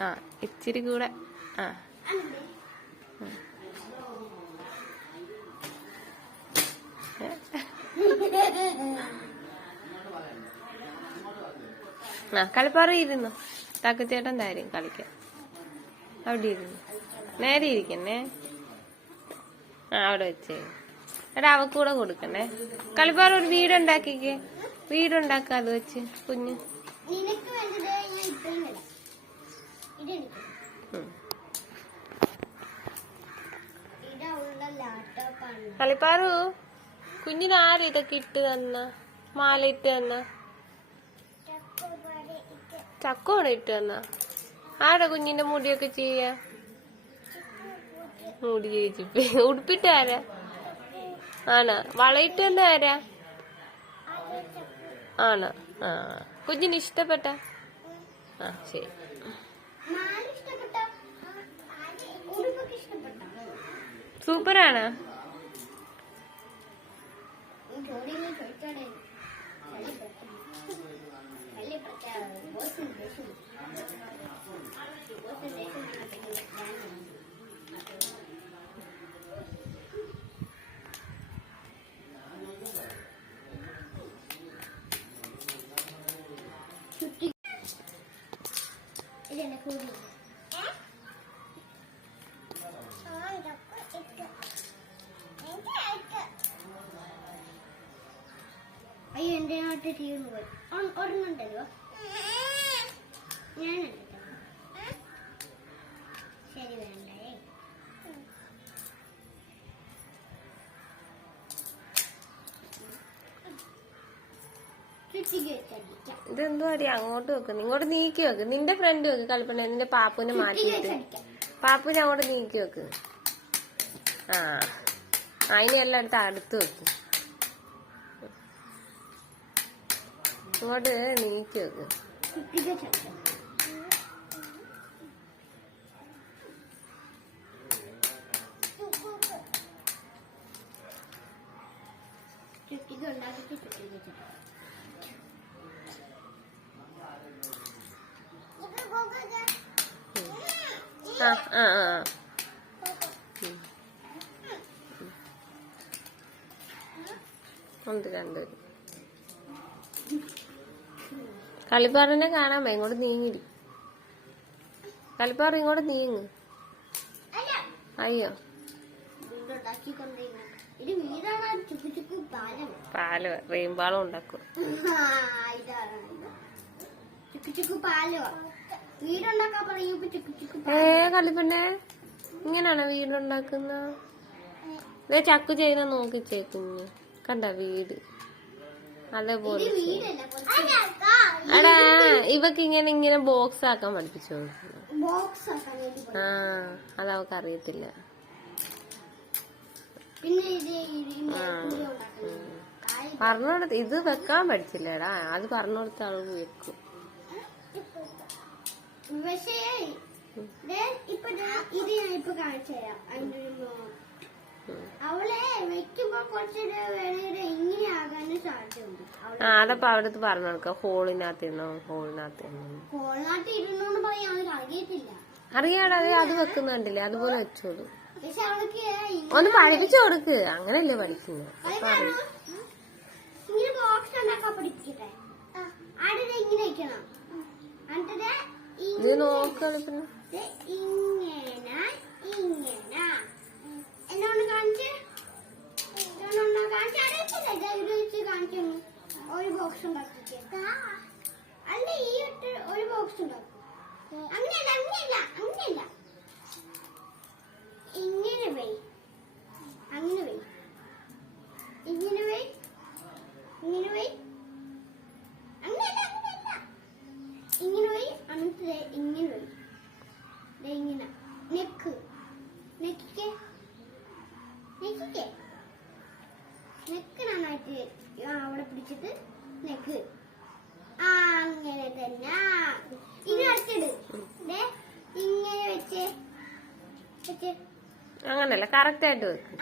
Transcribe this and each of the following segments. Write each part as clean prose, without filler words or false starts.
ആ ഇച്ചിരി കൂടെ. ആ കളിപ്പാറ ഇരുന്നു. തക്കച്ചേട്ടൻ താരും കളിക്കാൻ അവിടെ ഇരുന്നു. നേരെ ഇരിക്കണേ. ആ അവിടെ വെച്ചേ. എടാ അവക്കൂടെ കൊടുക്കണേ. കളിപ്പാറ ഒരു വീടുണ്ടാക്കിക്കേ. വീടുണ്ടാക്കാം അത് വെച്ച് കുഞ്ഞ്. കളിപ്പാറു കുഞ്ഞിന് ആരും ഇതൊക്കെ ഇട്ട് തന്ന? മാല ഇട്ട് തന്ന? ചക്കോടെ ഇട്ട് തന്ന? ആടെ കുഞ്ഞിന്റെ മുടിയൊക്കെ ചെയ്യാ? മുടി ചേച്ചിപ്പേ ഉടുപ്പിട്ടാരാ? ആണോ? വളയിട്ട് തന്നെ ആരാ? ആണോ? ആ കുഞ്ഞിന് ഇഷ്ടപ്പെട്ട? ആ ശരി. സൂപ്പറാണ്. അയ്യോ എന്റെ നാട്ടിൽ തീർന്നു പോയി. ഒരെണ്ണുണ്ടല്ലോ ഞാനുണ്ടല്ലോ. ശരി വേണ്ടേ. ഇതെന്തോ അടി അങ്ങോട്ട് വെക്കുന്നു. ഇങ്ങോട്ട് നീക്കി വെക്ക്. നിന്റെ ഫ്രണ്ട് വെക്ക്. കളിപ്പണ നിന്റെ പാപ്പുനെ മാറ്റിയിട്ട് പാപ്പുനെ അങ്ങോട്ട് നീക്കി വെക്ക്. ആ അതിനെ എല്ലായിടത്തും അടുത്ത് വെക്കും. ഇങ്ങോട്ട് നീക്കി വെക്ക്. ആ ആ ആ ഉണ്ട് രണ്ടുപേരും. കളിപ്പാറിനെ കാണാമോ? ഇങ്ങോട്ട് നീങ്ങിരി. കളിപ്പാറ് ഇങ്ങോട്ട് നീങ്ങ്. അയ്യോ പാല് റെയിൻപാളം ഉണ്ടാക്കും. കളിപ്പന്നെ ഇങ്ങനാണ് വീടുണ്ടാക്കുന്ന? ഇതേ ചക്കു ചെയ്യുന്ന നോക്കിച്ചേ കുഞ്ഞ്. കണ്ട വീട് അതേപോലെ. എടാ ഇവക്ക് ഇങ്ങനെ ഇങ്ങനെ ബോക്സ് ആക്കാൻ പഠിപ്പിച്ചു. ആ അതവക്ക് അറിയത്തില്ല. പറഞ്ഞോടത്ത് ഇത് വെക്കാൻ പഠിച്ചില്ലടാ. അത് പറഞ്ഞോടത്ത ആൾക്ക് വെക്കും. പക്ഷേ ഇപ്പൊ ഇത് ഞാനിപ്പോ കാണിച്ചു തരാം. അവളെ വെക്കുമ്പോ കുറച്ചൊരു ഇങ്ങനെ ആകാനും സാധ്യതയുണ്ട്. അതപ്പോ അവിടുത്തെ പറഞ്ഞു കൊടുക്കാം. ഹോളിനകത്ത് ഇരുന്നോ ഹോളിനകത്ത് ഇരുന്നോന്ന് പറയാൻ അറിയത്തില്ല. അറിയാടാ അത് വെക്കുന്ന കണ്ടില്ലേ? അതുപോലെ വെച്ചോളൂ. ഒന്ന് പഠിപ്പിച്ചു കൊടുക്ക്. അങ്ങനല്ലേ പഠിക്കുന്നത്. ഇങ്ങനെ ബോക്സ് ഉണ്ടാക്കാൻ പഠിപ്പിക്കട്ടെ. ഇങ്ങനെ വെക്കണം. ഇത് നോക്കളി ഇങ്ങനെ ഇങ്ങനെ എന്നോട് കാണിച്ച് കാണിച്ചു. ഒരു ബോക്സ് ഉണ്ടാക്കി അല്ല ഈ ഒരു ബോക്സ് ഉണ്ടാക്കും. അങ്ങനെയല്ല അങ്ങനെയല്ല അങ്ങനെയല്ല ഇങ്ങനെ പോയി അങ്ങനെ പോയി ഇങ്ങനെ പോയി ഇങ്ങനെ പോയി അങ്ങനെയല്ല അങ്ങനെയല്ല ഇങ്ങനെ പോയി എന്നിട്ട് ഇങ്ങനെ പോയി ഇങ്ങനെ നെക്ക് നെക്കിക്കേ നെക്കിക്കേ നെക്ക് നന്നായിട്ട് അവിടെ പിടിച്ചിട്ട് നെക്ക് അങ്ങനെ തന്നെ. ഇങ്ങനെ അടുത്തിട് ഇങ്ങനെ വെച്ചേ വെച്ചേ. അങ്ങനല്ല കറക്റ്റ് ആയിട്ട് വെക്ക്.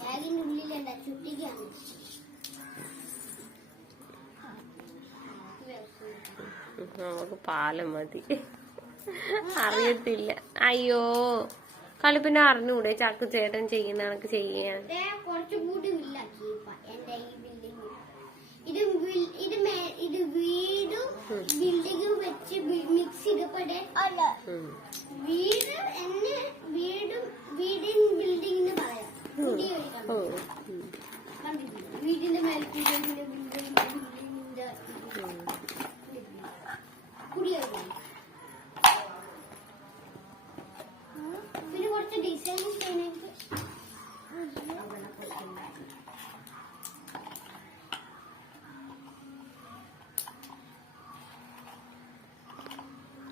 ബാഗിന്റെ ഉള്ളിലല്ല ചുട്ടിക്കാണ്. നമുക്ക് പാലം മതി. അറിയത്തില്ല. അയ്യോ കളിപ്പിന്നെ അറിഞ്ഞൂടെ ചാക്കു ചേട്ടൻ ചെയ്യുന്ന കണക്ക് ചെയ്യാൻ. കുറച്ചുകൂടി വില്ലാക്കി എന്റെ ഈ ബിൽഡിംഗ്. ഇത് വീടും ബിൽഡിംഗും വെച്ച് മിക്സ് ചെയ്തപ്പോഴേ വീട് എന്നെ വീടിന് ബിൽഡിംഗ് പറയാം. വീടിന്റെ മേൽക്കൂടെ ബിൽഡിംഗിന്റെ കുടിയേറി. പിന്നെ കുറച്ച് ഡിസൈൻ ചെയ്യണമെങ്കിൽ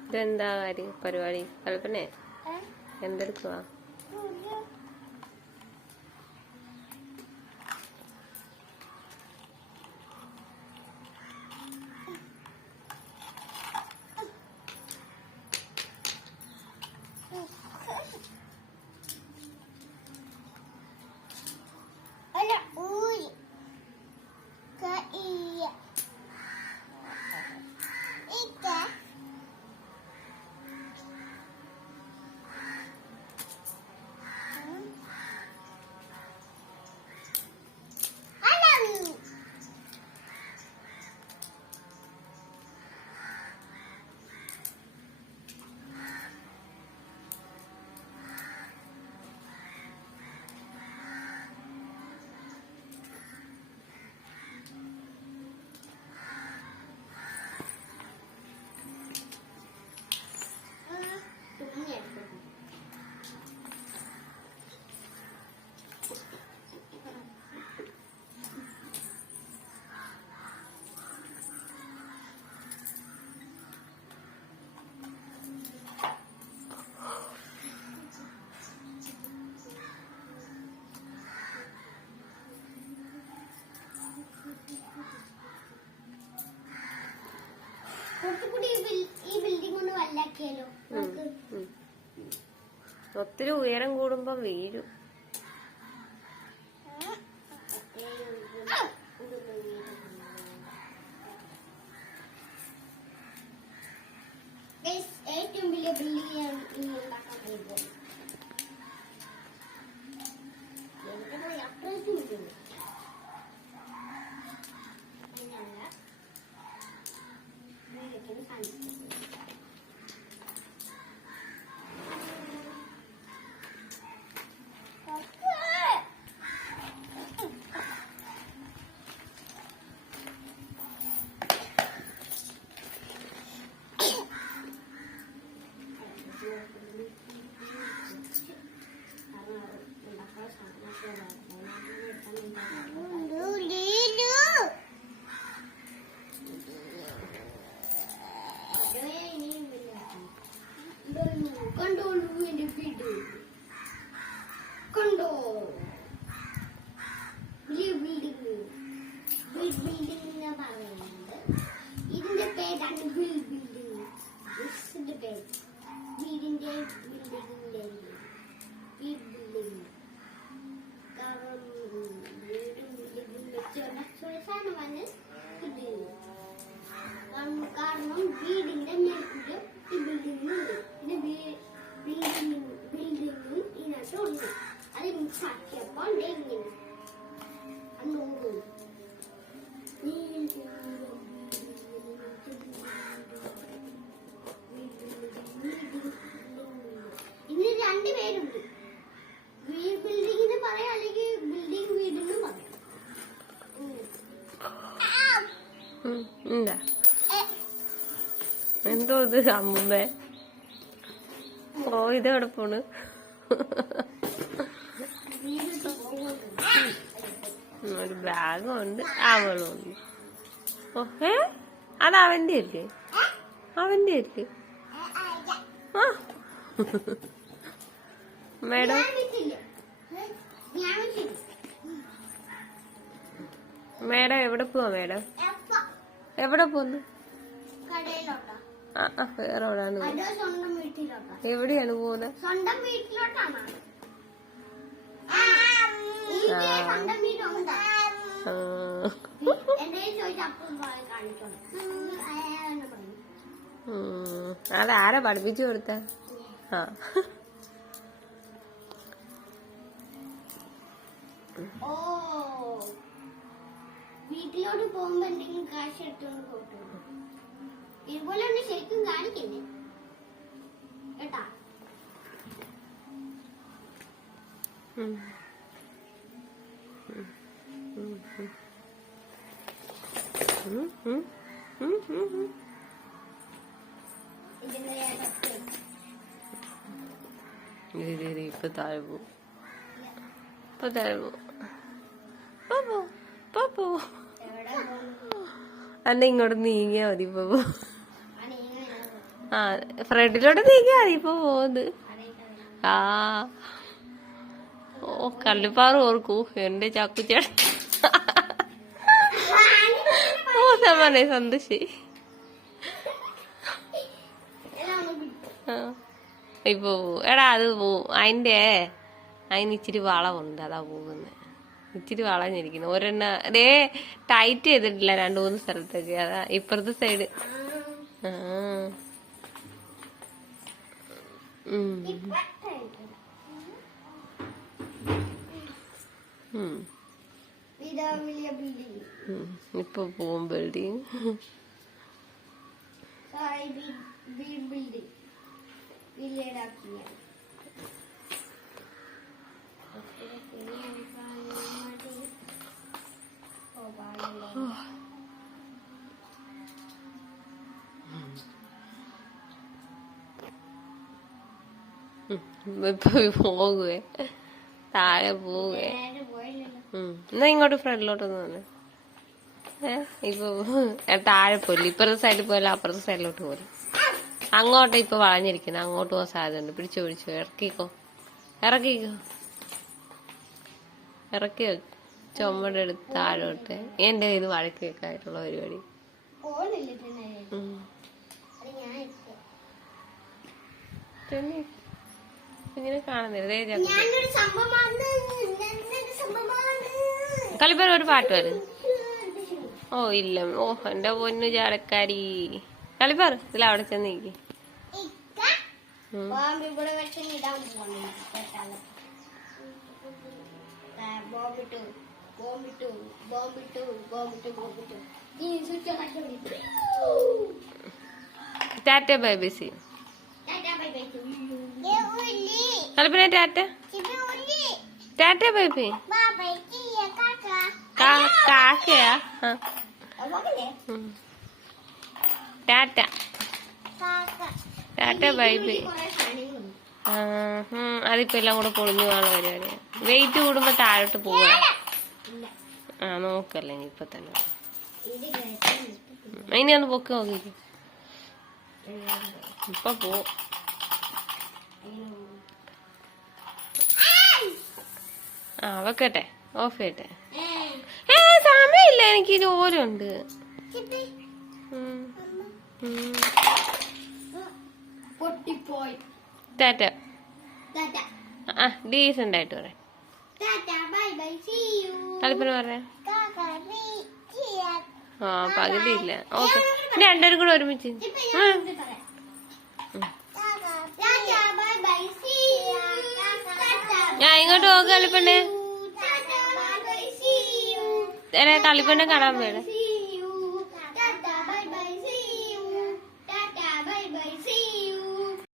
ഇതെന്താ കാര്യം പരിപാടി കൽപ്പനെ? എന്തെടുക്കുവാ? ഈ ബിൽഡിംഗ് ഒന്ന് വല്ലാക്കിയാലോ? ഒത്തിരി ഉയരം കൂടുമ്പോ വീഴും. ഏറ്റവും വലിയ ബിൽഡിംഗ് ഉണ്ടാക്കാൻ പോകുന്നത് ഇതിന്റെ പേരാണ് ബിൽഡിംഗ്. വീടിന്റെ ബിൽഡിംഗിന്റെ സാധനമാണ് ഇത്. കാരണം വീടിന്റെ മേൽക്കൂടെ ഈ ബിൽഡിംഗുണ്ട്. പിന്നെ ബിൽഡിംഗും ഇതിനകത്ത് ഉണ്ട്. അത് മിക്സ് ആക്കിയപ്പോൾ ഇങ്ങനെ ഇനി രണ്ടുപേരുണ്ട്. ബിൽഡിങ്ങിന് പറയാം, അല്ലെങ്കിൽ ബിൽഡിംഗ് വീടിനും പറയാം. എന്തോ ഇത് അമ്മൂമ്മേ? ഓ ഇതെവിടെ പോണ്? ഒരു ബാഗും ഉണ്ട്, അവളും ഉണ്ട്. ഓഹേ അത് അവന്റെ അല്ലേ? അവന്റെ അല്ലേ? ആ മേഡം മേഡം എവിടെ പോവാ? മേഡം എവിടെ പോന്നു? വേറെ എവിടെയാണ്? എവിടെയാണ് പോകുന്നത്? സ്വന്തം വീട്ടിലോട്ടാണ്. എന്റെ ചോദിച്ചപ്പോൾ കാണിക്കണം. അതാരാ പഠിപ്പിച്ചു കൊടുത്ത? ആ ഓ, വീട്ടിലോട്ട് പോകുമ്പോ എന്തെങ്കിലും കാശ് എടുത്തോണ്ട് പോട്ടു. ഇതുപോലെ ഒന്ന് ശരിക്കും കാണിക്കണ്ടേ കേട്ടാ. ഇപ്പൊ താഴെ പോവും. ഇപ്പൊ താഴെ പോവും. അല്ല ഇങ്ങോട്ട് നീങ്ങിയാ മതി. ഇപ്പൊ ആ ഫ്രണ്ടിലോട്ട് നീങ്ങിയാ മതി. ഇപ്പൊ പോകുന്നത്. ആ ഓ കള്ളിപ്പാറ് ഓർക്കൂ എന്റെ ചാക്കുച്ചേട്ടൻ. ഓ സമാനെ സന്തോഷി. ഇപ്പൊ എടാ അത് പോവും. അതിന് ഇച്ചിരി വളവുണ്ട്, അതാ പോകുന്നത്. ഇച്ചിരി വളഞ്ഞിരിക്കുന്നു. ഒരെണ്ണ അതേ ടൈറ്റ് ചെയ്തിട്ടില്ല 2-3 സ്ഥലത്തൊക്കെ. അതാ ഇപ്പുറത്തെ സൈഡ്. ഇപ്പൊ പോവും ബിൽഡിങ്. ഇപ്പൊ പോകുവേ, താഴെ പോവേ. എന്നാ ഇങ്ങോട്ട് ഫ്രണ്ടിലോട്ടൊന്ന് വന്നേ. ഇപ്പൊ താഴെ പോയില്ല. ഇപ്പുറത്തെ സൈഡിൽ പോയാലും അപ്പുറത്തെ സൈഡിലോട്ട് പോലും. അങ്ങോട്ട് ഇപ്പൊ വളഞ്ഞിരിക്കുന്നത്. അങ്ങോട്ട് പോകാൻ സാധ്യതയുണ്ട്. പിടിച്ചോ ഇറക്കിക്കോ. ഇറക്കി ചുമടെ എടുത്ത് താഴോട്ട്. എന്റെ ഇത് വഴക്ക് വെക്കായിട്ടുള്ള പരിപാടി. ഇങ്ങനെ കാണുന്നില്ല. കളിപ്പേര് ഒരു പാട്ട് വരും. ഓ ഇല്ല. ഓ എന്റെ പൊന്നു ചാടക്കാരി. കളിപ്പാറ് ഇതിൽ അവിടെ ചെന്ന് നീക്കി. Tata bye bye see. കളിപ്പിനെ ടാറ്റ ടാറ്റ ബൈ ബൈ. കാക്കയാ? Tata tata bye bye. അതിപ്പോ എല്ലാം കൂടെ പൊളിഞ്ഞു പോകാനുള്ള പരിപാടിയാണ്. വെയിറ്റ് കൂടുമ്പോ താഴോട്ട് പോവാ. ആ നോക്കല്ലേ ഇപ്പൊ തന്നെ. ഇനി ഒന്ന് പൊക്കി നോക്കിക്കോ. ഇപ്പൊ പോവും. ആ വെക്കട്ടെ, ഓഫ് ചെയ്യട്ടെ. സമയമില്ല, എനിക്ക് ജോലിയുണ്ട്. ടാറ്റ. ആ ഡീസന്റ് ആയിട്ട് പറയാം. കളിപ്പിന് പറയാം. ആ പകുതിയില്ല. ഓക്കെ രണ്ടുപേരും കൂടെ ഒരുമിച്ച്. ഞാൻ ഇങ്ങോട്ട് നോക്ക് കളിപ്പണ്ണെ. കളിപ്പണ്ണെ കാണാൻ വേണം.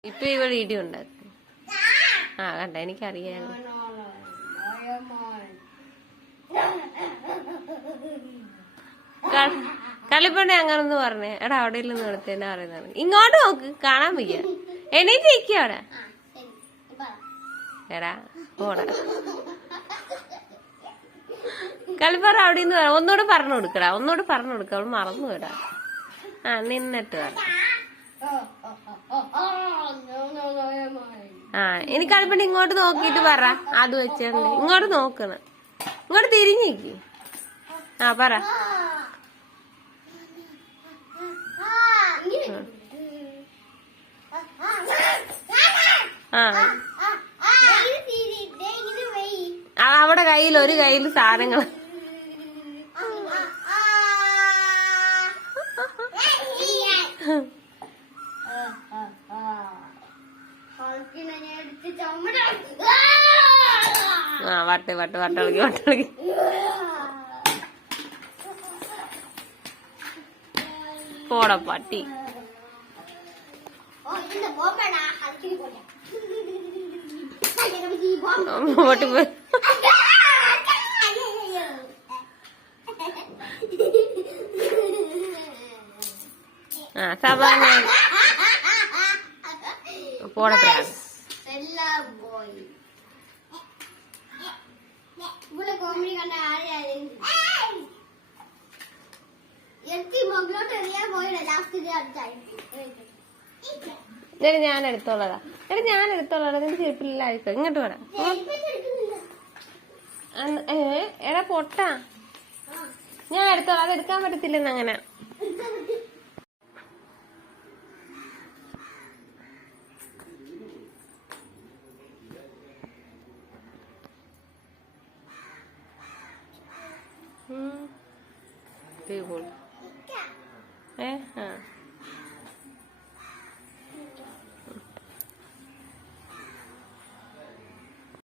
ഇപ്പൊ ഇവിടെ ഇടി ഉണ്ടാക്കും. ആ കണ്ട എനിക്കറിയാം. കളിപ്പണ്ണെ അങ്ങനൊന്ന് പറഞ്ഞേ. എടാ അവിടെ ഇല്ലെന്ന് എടുത്തേനെ പറയുന്നതാണ്. ഇങ്ങോട്ട് നോക്ക്, കാണാൻ വയ്യ. എണീറ്റ് നിൽക്കുക അവിടെ. എടാ ഓടാ. കളിപ്പറ അവിടെ നിന്ന് ഒന്നുകൂടെ പറഞ്ഞു കൊടുക്കടാ. അവൾ മറന്നു വരാ. ആ നിന്നിട്ട് പറ. ആ ഇനി കളിപ്പണ്ണ ഇങ്ങോട്ട് നോക്കിട്ട് പറ. അത് വെച്ചല്ലേ ഇങ്ങോട്ട് നോക്കണം. ഇങ്ങോട്ട് തിരിഞ്ഞേക്ക്. ആ പറ. ആ അവിടെ ഒരു കയ്യിൽ സാധനങ്ങൾ. പാട്ട് പാട്ട് പാട്ടളക്കി പാട്ടളക്കി. പോടാ പട്ടി. അങ്ങോട്ട് പോയി. ആ സബാന പോടാ പ്രാഗ്. എല്ലാം പോയി. ഇവിടെ കോമഡി കണ്ട ആരെയായാലും എത്തി മുകളിലോട്ട് എറിയാൻ പോയില്ല. ലാസ്റ്റ് അടുത്തായി ഞാൻ എടുത്തോളാ. ഞാൻ എടുത്തോളാം. നിന്റെ ചെരുപ്പിലായിരിക്കും. ഇങ്ങോട്ട് വേണം. എടാ പൊട്ടാ, ഞാൻ എടുത്തോളാം. അത് എടുക്കാൻ പറ്റത്തില്ലെന്ന് അങ്ങനെ. ആ